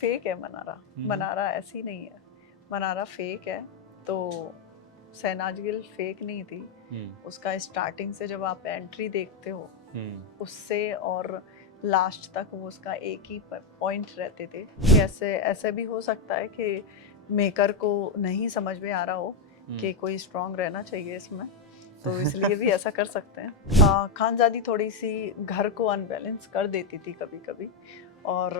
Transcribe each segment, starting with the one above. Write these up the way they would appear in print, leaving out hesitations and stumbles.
Fake है मनारा। मनारा ऐसी नहीं है, मनारा फेक है। तो शहनाज गिल फेक नहीं थी। उसका स्टार्टिंग से जब आप एंट्री देखते हो उससे और लास्ट तक वो उसका एक ही पॉइंट रहते थे कि ऐसे ऐसे भी हो सकता है कि मेकर को नहीं समझ में आ रहा हो कि कोई स्ट्रांग रहना चाहिए इसमें, तो इसलिए भी ऐसा कर सकते हैं। खानजादी थोड़ी सी घर को अनबैलेंस कर देती थी कभी कभी, और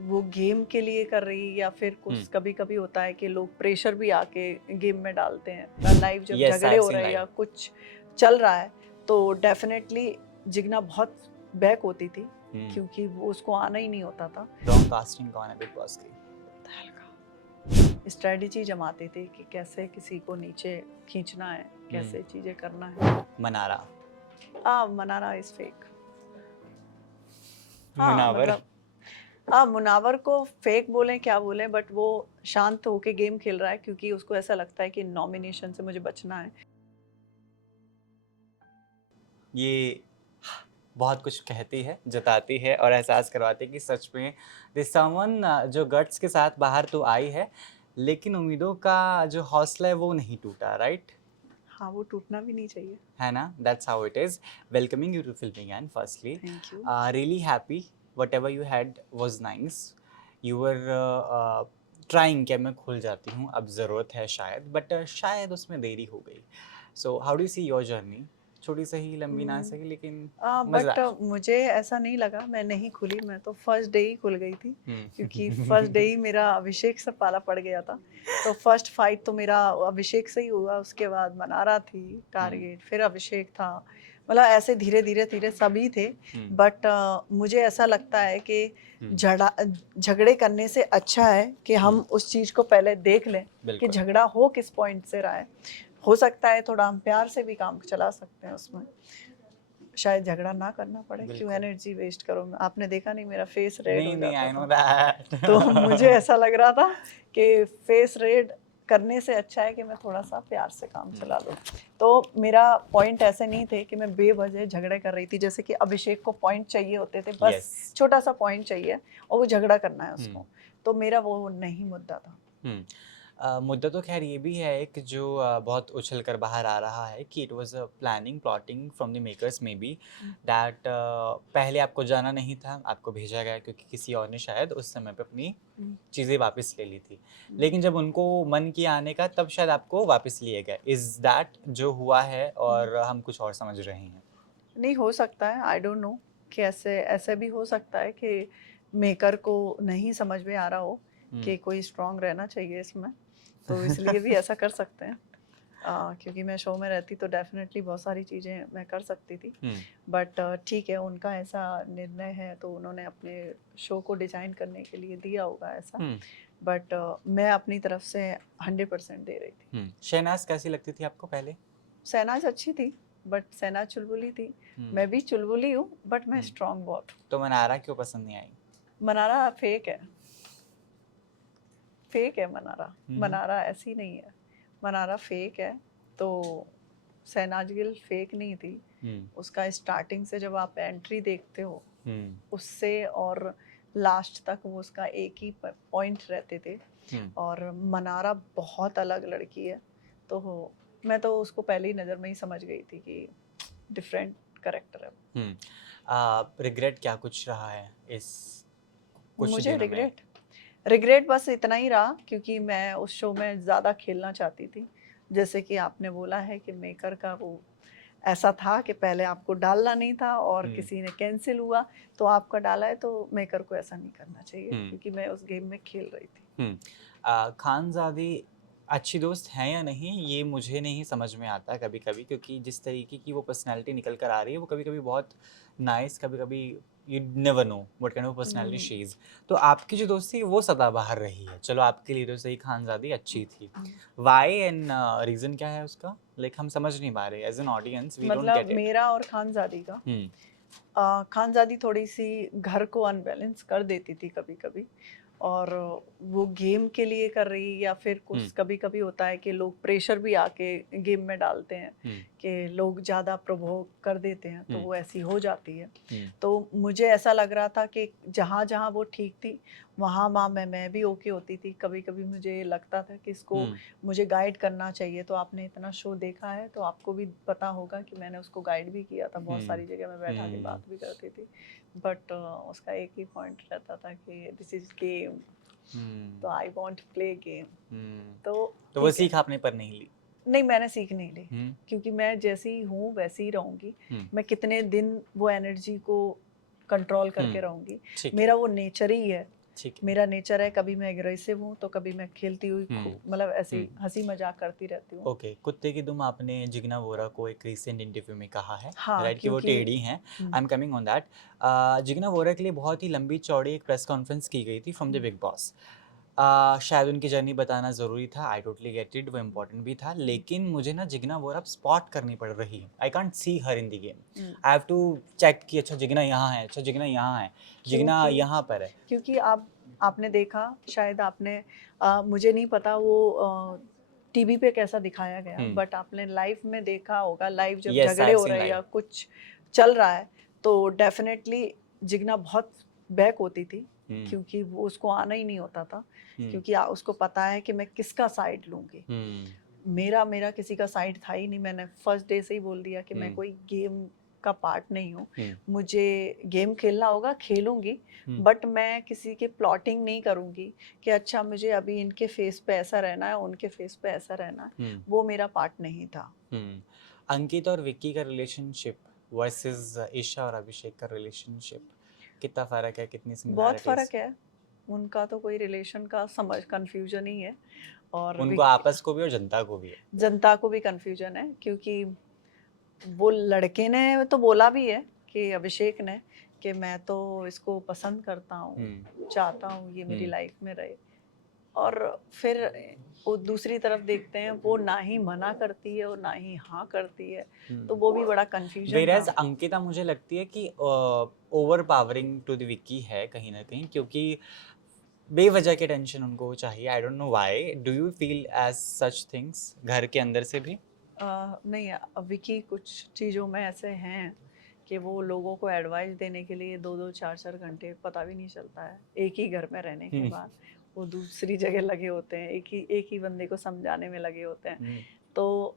वो गेम के लिए कर रही या फिर कुछ कभी कभी होता है कि लोग प्रेशर भी आके गेम में डालते हैं। लाइव जब Yes, झगड़े I've हो seen रहे हैं या live. कुछ चल रहा है तो डेफिनेटली जिगना बहुत बैक होती थी क्योंकि वो उसको आना ही नहीं होता था। रॉन्ग कास्टिंग कौन है बिग बॉस की? स्ट्रेटजी जमाते थे कि कैसे किसी को नीचे खींचना है, कैसे चीजें करना है। Mannara Mannara is fake. मुनावर मतलब मुनावर को फेक बोलें क्या बोलें, बट वो शांत होके गेम खेल रहा है क्योंकि उसको ऐसा लगता है कि नॉमिनेशन से मुझे बचना है। ये बहुत कुछ कहती है, जताती है और एहसास करवाती है कि सच में दिस समवन जो गट्स के साथ बाहर तो आई है, लेकिन उम्मीदों का जो हौसला है वो नहीं टूटा, राइट? हाँ, वो टूटना भी नहीं चाहिए। है ना? That's how it is. Welcoming you to filming and firstly thank you. Really happy whatever you had was nice. You were trying कि मैं खुल जाती हूँ, अब ज़रूरत है शायद, बट शायद उसमें देरी हो गई। So how do see your journey? छोटी सही, लंबी ना सही, लेकिन बट मज़ेदार। मुझे ऐसा नहीं लगा मैं नहीं खुली, मैं तो फर्स्ट डे ही खुल गई थी क्योंकि फर्स्ट डे ही मेरा अभिषेक से पाला पड़ गया था। तो फर्स्ट फाइट तो मेरा अभिषेक से ही हुआ, उसके बाद मनारा थी टारगेट, फिर अभिषेक था, मतलब ऐसे धीरे धीरे धीरे सभी थे। बट मुझे ऐसा लगता है कि झगड़े करने से अच्छा है कि हम उस चीज़ को पहले देख लें कि बिल्कुल। झगड़ा हो किस पॉइंट से रहा है। हो सकता है थोड़ा हम प्यार से भी काम चला सकते हैं उसमें, शायद झगड़ा ना करना पड़े, क्यों बिल्कुल। एनर्जी वेस्ट करो। आपने देखा नहीं मेरा फेस रेड हो नहीं नहीं, जाता आई नो था, दैट। तो मुझे ऐसा लग रहा था कि फेस रेड करने से अच्छा है कि मैं थोड़ा सा प्यार से काम चला लूँ। तो मेरा पॉइंट ऐसे नहीं थे कि मैं बेवजह झगड़े कर रही थी, जैसे कि अभिषेक को पॉइंट चाहिए होते थे, बस Yes. छोटा सा पॉइंट चाहिए और वो झगड़ा करना है उसको, तो मेरा वो नहीं मुद्दा था। मुद्दा तो खैर ये भी है कि जो बहुत उछल कर बाहर आ रहा है कि it was a planning plotting from the makers may be that पहले आपको जाना नहीं था, आपको भेजा गया क्योंकि किसी और ने शायद उस समय पे अपनी चीज़ें वापस ले ली थी, लेकिन जब उनको मन किया आने का तब शायद आपको वापस लिए गए। इज दैट जो हुआ है और हम कुछ और समझ रहे हैं? नहीं, हो सकता है, आई डोंट नो कि ऐसे ऐसे भी हो सकता है कि मेकर को नहीं समझ में आ रहा हो कि कोई स्ट्रांग रहना चाहिए इसमें, तो इसलिए भी ऐसा कर सकते हैं। क्योंकि मैं शो में रहती तो डेफिनेटली बहुत सारी चीज़ें मैं कर सकती थी, बट ठीक है, उनका ऐसा निर्णय है तो उन्होंने अपने शो को डिजाइन करने के लिए दिया होगा ऐसा। बट मैं अपनी तरफ से 100% दे रही थी। शहनाज कैसी लगती थी आपको पहले? शहनाज अच्छी थी, बट शहनाज चुलबुली थी। मैं भी चुलबुली हूँ, बट मैं स्ट्रांग बहुत हूँ। तो मनारा क्यों पसंद नहीं आई? मनारा फेक है, फेक है मनारा। मनारा ऐसी नहीं है, मनारा फेक है। तो शहनाज गिल फेक नहीं थी। उसका स्टार्टिंग से जब आप एंट्री देखते हो उससे और लास्ट तक वो उसका एक ही पॉइंट रहते थे, और मनारा बहुत अलग लड़की है, तो मैं तो उसको पहले ही नज़र में ही समझ गई थी कि डिफरेंट करेक्टर है। रिग्रेट क्या कुछ रहा है इस कुछ मुझे दिनों में? रिग्रेट बस इतना ही रहा क्योंकि मैं उस शो में ज़्यादा खेलना चाहती थी। जैसे कि आपने बोला है कि मेकर का वो ऐसा था कि पहले आपको डालना नहीं था और किसी ने कैंसिल हुआ तो आपका डाला है, तो मेकर को ऐसा नहीं करना चाहिए क्योंकि मैं उस गेम में खेल रही थी। खानज़ादी अच्छी दोस्त हैं या नहीं ये मुझे नहीं समझ में आता कभी कभी, क्योंकि जिस तरीके की वो पर्सनैलिटी निकल कर आ रही है वो कभी कभी बहुत नाइस, कभी कभी you never know what kind of personality she is. तो आपकी जो दोस्ती है वो सदाबहार रही है, चलो आपके लिए तो सही खानज़ादी अच्छी थी। वाई एंड रीज़न क्या है उसका? लाइक हम समझ नहीं पा रहे as an audience, we don't मतलब गेट इट। मेरा और खानजादी का, खानजादी थोड़ी सी घर को अनबैलेंस कर देती थी कभी कभी, और वो गेम के लिए कर रही या फिर कुछ कभी कभी होता है कि लोग प्रेशर भी आके गेम में डालते हैं कि लोग ज़्यादा प्रभोग कर देते हैं, तो वो ऐसी हो जाती है। तो मुझे ऐसा लग रहा था कि जहाँ जहाँ वो ठीक थी वहाँ मैं भी ओके होती थी। कभी कभी मुझे लगता था कि इसको हम्म मुझे गाइड करना चाहिए। तो आपने इतना शो देखा है तो आपको भी पता होगा कि मैंने उसको गाइड भी किया था, बहुत सारी जगह मैं बैठा के बात भी करती थी। बट उसका एक ही पॉइंट रहता था कि दिस इज गेम, तो I want to play game. तो तो वो ठीक है, सीख आपने पर नहीं ली। नहीं मैंने सीख नहीं ली, हम्म क्योंकि मैं जैसी हूँ वैसी ही रहूँगी। हम्म मैं कितने दिन वो एनर्जी को कंट्रोल करके रहूँगी, ठीक है मेरा वो नेचर ही है। ठीक है। मेरा नेचर है, कभी मैं एग्रेसिव हूँ तो कभी मैं खेलती हुई मतलब ऐसे ही हम्म हंसी मजाक करती रहती हूँ। ओके, कुत्ते की दुम आपने जिग्ना वोरा को एक रिसेंट इंटरव्यू में कहा है, हाँ, राइट, कि वो क्योंकि टेढ़ी हैं। I am coming on that. Jigna Vora के लिए बहुत ही लंबी चौड़ी एक प्रेस कॉन्फ्रेंस की गई थी फ्रॉम द बिग बॉस। शायद उनकी जर्नी बताना ज़रूरी था, आई टोटली गेट इट, वो इम्पोर्टेंट भी था, लेकिन मुझे ना जिग्ना वोरा अब स्पॉट करनी पड़ रही है। I can't see her in the game, I have to check कि अच्छा जिग्ना यहाँ है, अच्छा जिग्ना यहाँ है, जिग्ना क्योंकि यहाँ पर है। क्योंकि आपने देखा, शायद आपने मुझे नहीं पता वो टीवी पे कैसा दिखाया गया, बट आपने लाइव में देखा होगा। लाइव जब यस, आई झगड़े हैव हो सीन रहे हैं या लाइव। कुछ चल रहा है तो डेफिनेटली जिग्ना बहुत बैक होती थी, क्योंकि वो उसको आना ही नहीं होता था। क्योंकि उसको पता है कि मैं किसका साइड लूंगी। मेरा मेरा किसी का साइड था ही नहीं। मैंने फर्स्ट डे से ही बोल दिया कि मैं कोई गेम का पार्ट नहीं हूँ। मुझे गेम खेलना होगा खेलूंगी, बट मैं किसी के प्लॉटिंग नहीं करूंगी कि अच्छा मुझे अभी इनके फेस पे ऐसा रहना है, उनके फेस पे ऐसा रहना है। वो मेरा पार्ट नहीं था। अंकित और विक्की का रिलेशनशिप वर्सेस ईशा और अभिषेक का रिलेशनशिप, कितना फ़र्क है, कितनी बहुत सिमिलैरिटीज? फर्क है। उनका तो कोई रिलेशन का समझ कंफ्यूजन ही है। और उनको आपस को भी और जनता को भी है। जनता को भी कंफ्यूजन है, क्योंकि वो लड़के ने तो बोला भी है कि अभिषेक ने कि मैं तो इसको पसंद करता हूँ, चाहता हूँ ये मेरी लाइफ में रहे। और फिर वो दूसरी तरफ देखते हैं, वो ना ही मना करती है और ना ही हाँ करती है। तो वो भी बड़ा कंफ्यूजन वेराज था। अंकिता मुझे लगती है कि overpowering to the Vicky है कहीं ना कहीं, क्योंकि बेवजह के टेंशन उनको चाहिए। I don't know why, do you feel as such things घर के अंदर से भी? नहीं, विकी कुछ चीज़ों में ऐसे हैं कि वो लोगों को एडवाइस देने के लिए 2-2 4-4 घंटे पता भी नहीं चलता है। एक ही घर में रहने के बाद वो दूसरी जगह लगे होते हैं, एक ही बंदे को समझाने में लगे होते हैं। तो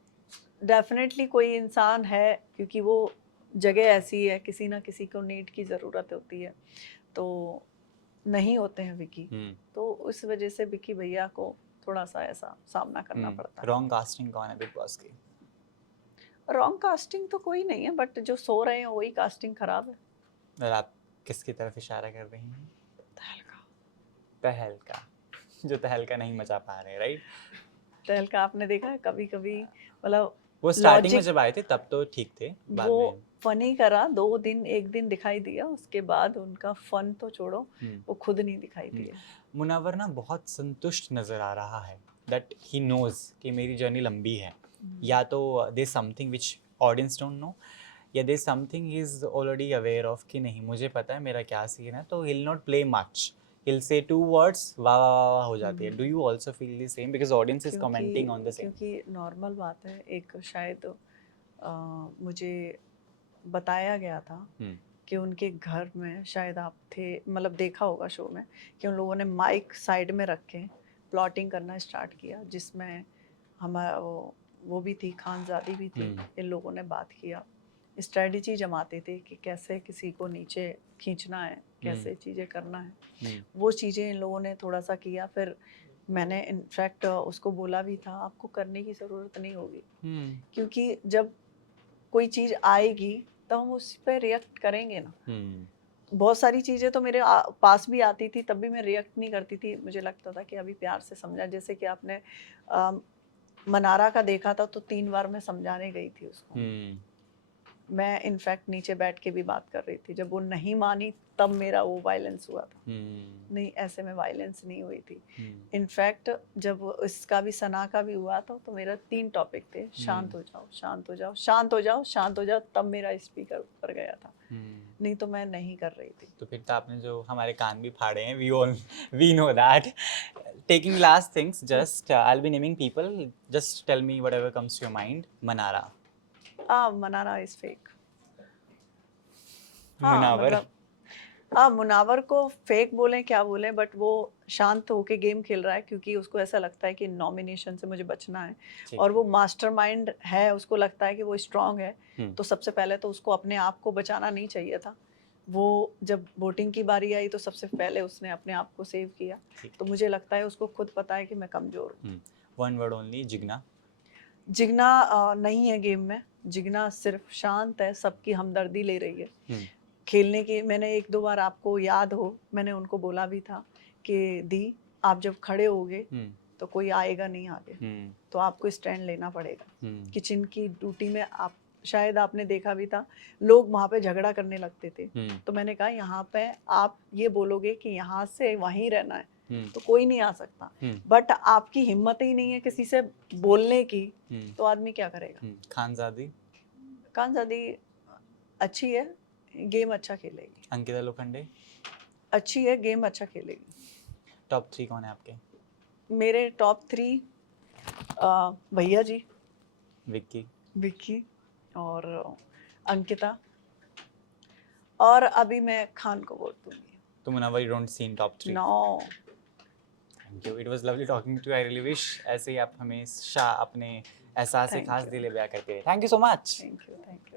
डेफिनेटली कोई इंसान है, क्योंकि वो जगह ऐसी है, किसी ना किसी को नीड की ज़रूरत होती है, तो नहीं होते हैं विकी। तो उस वजह से विकी भैया को थोड़ा सा ऐसा सामना करना पड़ता है। रॉन्ग कास्टिंग कौन है बिग बॉस की? रॉन्ग कास्टिंग तो कोई नहीं है, बट जो सो रहे हैं वही कास्टिंग खराब है। और आप किसकी तरफ इशारा कर रही हैं? तहलका। तहलका, जो तहलका नहीं मचा पा रहे, राइट? तहलका आपने देखा है कभी कभी, मतलब वो स्टार्टिंग में लॉजिक, जब आए थे तब तो ठीक थे, बाद वो में फनी करा 2 दिन, एक दिन दिखाई दिया, उसके बाद उनका फन तो छोड़ो, वो खुद नहीं दिखाई दिए। मुनव्वर ना बहुत संतुष्ट नजर आ रहा है, दैट ही नोज कि मेरी जर्नी लंबी है। या तो they something which audience don't know, या they something he is already aware of कि नहीं मुझे पता है मेरा क्या सीन है, तो he'll not play much, he'll say 2 words, वाह वाह वाह वाह हो जाती है। Do you also feel the same, because audience is commenting on the same? क्योंकि नॉर्मल बात है, एक शायद मुझे बताया गया था कि उनके घर में, शायद आप थे, मतलब देखा होगा शो में, कि उन लोगों ने माइक साइड में रख के प्लॉटिंग करना स्टार्ट किया, जिसमें हमारा वो भी थी, खानजादी भी थी। इन लोगों ने बात किया, स्ट्रेटजी जमाते थे कि कैसे किसी को नीचे खींचना है, कैसे चीज़ें करना है। वो चीज़ें इन लोगों ने थोड़ा सा किया। फिर मैंने इनफैक्ट उसको बोला भी था, आपको करने की ज़रूरत नहीं होगी, क्योंकि जब कोई चीज़ आएगी तो हम उस पर रिएक्ट करेंगे ना। बहुत सारी चीज़ें तो मेरे पास भी आती थी, तब भी मैं रिएक्ट नहीं करती थी। मुझे लगता था कि अभी प्यार से समझा, जैसे कि आपने मनारा का देखा था, तो 3 बार मैं समझाने गई थी उसको। मैं इनफैक्ट नीचे बैठ के भी बात कर रही थी, जब वो नहीं मानी तब मेरा वो वायलेंस हुआ था। नहीं, ऐसे में वायलेंस नहीं हुई थी। इनफैक्ट जब इसका भी, सना का भी हुआ था, तो मेरा 3 टॉपिक थे, शांत हो जाओ, शांत हो जाओ, शांत हो जाओ, शांत हो जाओ, तब मेरा स्पीकर ऊपर गया था। नहीं तो मैं नहीं कर रही थी। तो फिर तो आपने जो हमारे कान भी फाड़े हैं, we know that. Taking last things, just I will be naming people, just tell me whatever comes to your mind. Mannara, Mannara is fake. Munawar, मतलब हाँ, मुनावर को फेक बोलें क्या बोलें, बट वो शांत होके गेम खेल रहा है क्योंकि उसको ऐसा लगता है कि नॉमिनेशन से मुझे बचना है, ठीक और है। वो मास्टरमाइंड है, उसको लगता है कि वो स्ट्रांग है। हम्म, तो सबसे पहले तो उसको अपने आप को बचाना नहीं चाहिए था। वो जब वोटिंग की बारी आई तो सबसे पहले उसने अपने आप को सेव किया। ठीक। तो मुझे लगता है उसको खुद पता है कि मैं कमज़ोर हूँ। One word only, Jigna. Jigna नहीं है गेम में। जिगना सिर्फ शांत है, सबकी हमदर्दी ले रही है। हम्म, खेलने की मैंने 1-2 बार, आपको याद हो, मैंने उनको बोला भी था कि दी, आप जब खड़े होगे हम्म, तो कोई आएगा नहीं आगे, हम्म, तो आपको स्टैंड लेना पड़ेगा। हम्म, किचन की ड्यूटी में आप शायद आपने देखा भी था, लोग वहाँ पे झगड़ा करने लगते थे। हम्म, तो मैंने कहा यहाँ पे आप ये बोलोगे कि यहाँ से वहीं रहना है हम्म, तो कोई नहीं आ सकता, हम्म, बट आपकी हिम्मत ही नहीं है किसी से बोलने की, तो आदमी क्या करेगा। खानजादी। कानजादी अच्छी है, गेम अच्छा खेलेगी। अंकिता लोखंडे। अच्छी है, गेम अच्छा खेलेगी। टॉप 3 कौन है आपके? मेरे टॉप 3 भैया जी, विक्की। विक्की और अंकिता, और अभी मैं खान को वोट दूंगी। तो Munawar, you don't see in top 3। No, thank you, it was lovely talking to. I really wish ऐसे ही आप हमेशा अपने एहसास से थैंक खास यू, दिल बयां करते रहे। Thank you so much. Thank you, thank you.